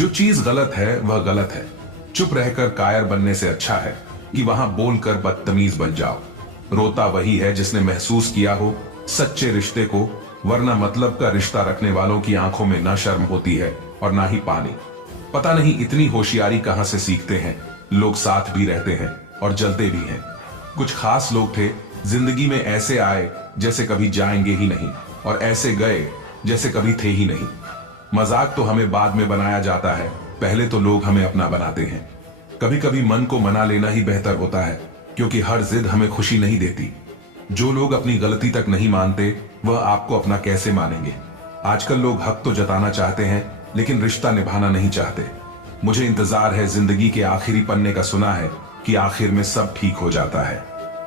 जो चीज गलत है वह गलत है। चुप रहकर कायर बनने से अच्छा है कि वहां बोलकर बदतमीज बन जाओ। रोता वही है जिसने महसूस किया हो सच्चे रिश्ते को, वरना मतलब का रिश्ता रखने वालों की आंखों में ना शर्म होती है और ना ही पानी। पता नहीं इतनी होशियारी कहां से सीखते हैं। लोग साथ भी रहते हैं और जलते भी हैं। कुछ खास लोग थे, जिंदगी में ऐसे आए जैसे कभी जाएंगे ही नहीं, और ऐसे गए जैसे कभी थे ही नहीं। मजाक तो हमें बाद में बनाया जाता है, पहले तो लोग हमें अपना बनाते हैं। कभी कभी मन को मना लेना ही बेहतर होता है, क्योंकि हर जिद हमें खुशी नहीं देती। जो लोग अपनी गलती तक नहीं मानते वह आपको अपना कैसे मानेंगे। आजकल लोग हक तो जताना चाहते हैं लेकिन रिश्ता निभाना नहीं चाहते। मुझे इंतजार है जिंदगी के आखिरी पन्ने का, सुना है कि आखिर में सब ठीक हो जाता है।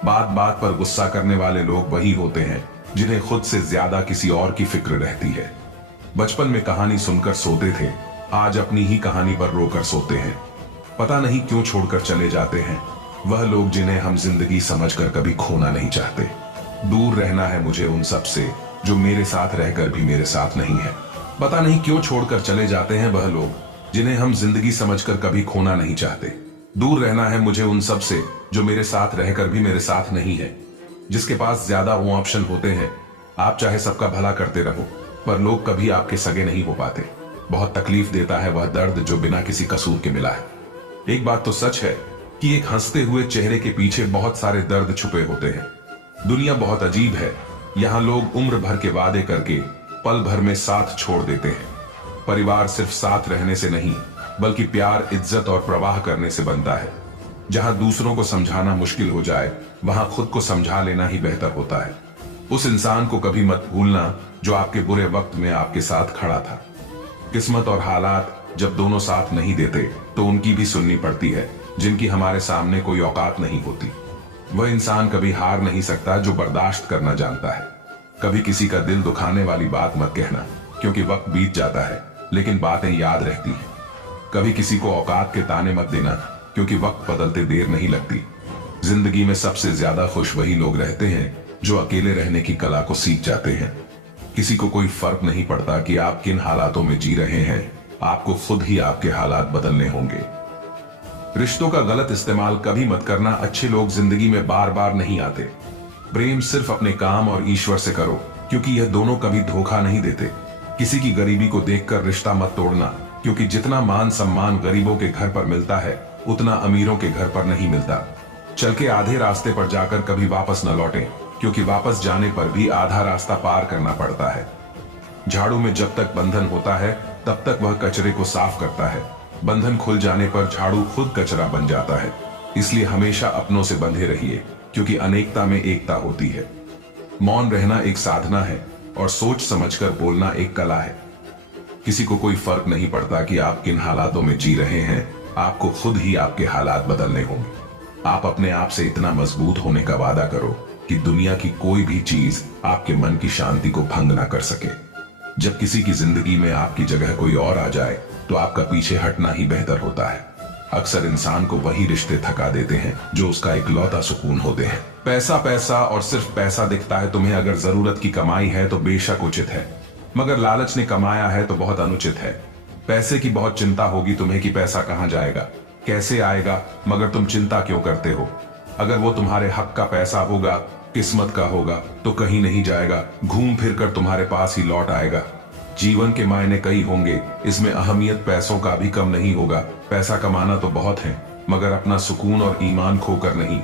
बात बात पर गुस्सा करने वाले लोग वही होते हैं जिन्हें खुद से ज्यादा किसी और की फिक्र रहती है। बचपन में कहानी सुनकर सोते थे, आज अपनी ही कहानी पर रोकर सोते हैं। पता नहीं क्यों छोड़कर चले जाते हैं वह लोग जिन्हें हम जिंदगी समझकर कभी खोना नहीं चाहते। दूर रहना है मुझे उन सब से जो मेरे साथ रहकर भी मेरे साथ नहीं है। पता नहीं क्यों छोड़कर चले जाते हैं वह लोग जिन्हें हम जिंदगी समझकर कभी खोना नहीं चाहते। दूर रहना है मुझे उन सब से जो मेरे साथ रहकर भी मेरे साथ नहीं है। जिसके पास ज्यादा वो ऑप्शन होते हैं, आप चाहे सबका भला करते रहो पर लोग कभी आपके सगे नहीं हो पाते। बहुत तकलीफ देता है वह दर्द जो बिना किसी कसूर के मिला है। एक बात तो सच है कि एक हंसते हुए चेहरे के पीछे बहुत सारे दर्द छुपे होते हैं। दुनिया बहुत अजीब है, यहाँ लोग उम्र भर के वादे करके पल भर में साथ छोड़ देते हैं। परिवार सिर्फ साथ रहने से नहीं बल्कि प्यार, इज्जत और प्रवाह करने से बनता है। जहां दूसरों को समझाना मुश्किल हो जाए वहां खुद को समझा लेना ही बेहतर होता है। उस इंसान को कभी मत भूलना जो आपके बुरे वक्त में आपके साथ खड़ा था। किस्मत और हालात जब दोनों साथ नहीं देते तो उनकी भी सुननी पड़ती है, जिनकी हमारे सामने कोई औकात नहीं होती। वह इंसान कभी हार नहीं सकता जो बर्दाश्त करना जानता है। कभी किसी का दिल दुखाने वाली बात मत कहना, क्योंकि वक्त बीत जाता है लेकिन बातें याद रहती हैं। कभी किसी को औकात के ताने मत देना, क्योंकि वक्त बदलते देर नहीं लगती। जिंदगी में सबसे ज्यादा खुश वही लोग रहते हैं जो अकेले रहने की कला को सीख जाते हैं। किसी को कोई फर्क नहीं पड़ता कि आप किन हालातों में जी रहे हैं, आपको खुद ही आपके हालात बदलने होंगे। रिश्तों का गलत इस्तेमाल कभी मत करना, अच्छे लोग जिंदगी में बार बार नहीं आते। प्रेम सिर्फ अपने काम और ईश्वर से करो, क्योंकि यह दोनों कभी धोखा नहीं देते। किसी की गरीबी को देखकर रिश्ता मत तोड़ना, क्योंकि जितना मान सम्मान गरीबों के घर पर मिलता है उतना अमीरों के घर पर नहीं मिलता। चल के आधे रास्ते पर जाकर कभी वापस न लौटें, क्योंकि वापस जाने पर भी आधा रास्ता पार करना पड़ता है। झाड़ू में जब तक बंधन होता है तब तक वह कचरे को साफ करता है। बंधन खुल जाने पर झाड़ू खुद कचरा बन जाता है। इसलिए हमेशा अपनों से बंधे रहिए, क्योंकि अनेकता में एकता होती है। मौन रहना एक साधना है और सोच समझकर बोलना एक कला है। किसी को कोई फर्क नहीं पड़ता कि आप किन हालातों में जी रहे हैं, आपको खुद ही आपके हालात बदलने होंगे। आप अपने आप से इतना मजबूत होने का वादा करो कि दुनिया की कोई भी चीज आपके मन की शांति को भंग ना कर सके। जब किसी की जिंदगी में आपकी जगह कोई और आ जाए तो आपका पीछे हटना ही बेहतर होता है। अक्सर इंसान को वही रिश्ते थका देते हैं जो उसका इकलौता सुकून होते हैं। पैसा पैसा और सिर्फ पैसा दिखता है तुम्हें। अगर जरूरत की कमाई है तो बेशक उचित है, मगर लालच ने कमाया है तो बहुत अनुचित है। पैसे की बहुत चिंता होगी तुम्हें कि पैसा कहां जाएगा, कैसे आएगा, मगर तुम चिंता क्यों करते हो? अगर वो तुम्हारे हक का पैसा होगा, किस्मत का होगा, तो कहीं नहीं जाएगा, घूम फिर कर तुम्हारे पास ही लौट आएगा। जीवन के मायने कई होंगे, इसमें अहमियत पैसों का भी कम नहीं होगा। पैसा कमाना तो बहुत है, मगर अपना सुकून और ईमान खोकर नहीं।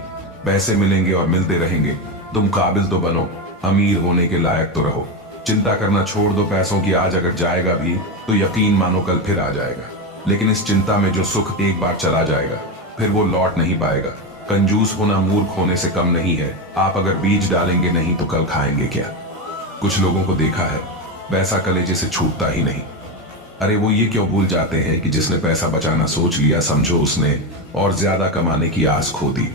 पैसे मिलेंगे और मिलते रहेंगे, तुम काबिल तो बनो, अमीर होने के लायक तो रहो। चिंता करना छोड़ दो पैसों की, आज अगर जाएगा भी तो यकीन मानो कल फिर आ जाएगा। लेकिन इस चिंता में जो सुख एक बार चला जाएगा फिर वो लौट नहीं पाएगा। कंजूस होना मूर्ख होने से कम नहीं है। आप अगर बीज डालेंगे नहीं तो कल खाएंगे क्या? कुछ लोगों को देखा है, पैसा कलेजे से छूटता ही नहीं। अरे वो ये क्यों भूल जाते हैं कि जिसने पैसा बचाना सोच लिया, समझो उसने और ज्यादा कमाने की आस खो दी।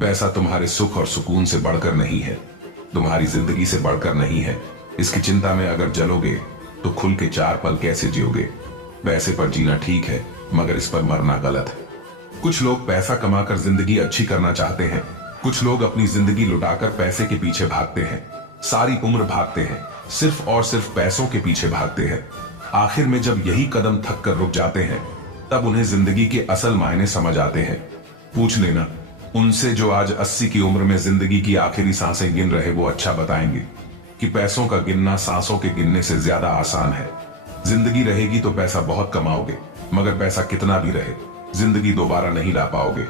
पैसा तुम्हारे सुख और सुकून से बढ़कर नहीं है, तुम्हारी जिंदगी से बढ़कर नहीं है। इसकी चिंता में अगर जलोगे तो खुल के 4 पल कैसे जियोगे? पैसे पर जीना ठीक है, मगर इस पर मरना गलत है। कुछ लोग पैसा कमाकर जिंदगी अच्छी करना चाहते हैं, कुछ लोग अपनी जिंदगी लुटाकर पैसे के पीछे भागते हैं। सारी उम्र भागते हैं, सिर्फ और सिर्फ पैसों के पीछे भागते हैं। आखिर में जब यही कदम थक कर रुक जाते हैं, तब उन्हें जिंदगी के असल मायने समझ आते हैं। पूछ लेना उनसे जो आज 80 की उम्र में जिंदगी की आखिरी सांसें गिन रहे, वो अच्छा बताएंगे कि पैसों का गिनना सांसों के गिनने से ज्यादा आसान है। जिंदगी रहेगी तो पैसा बहुत कमाओगे, मगर पैसा कितना भी रहे, जिंदगी दोबारा नहीं ला पाओगे।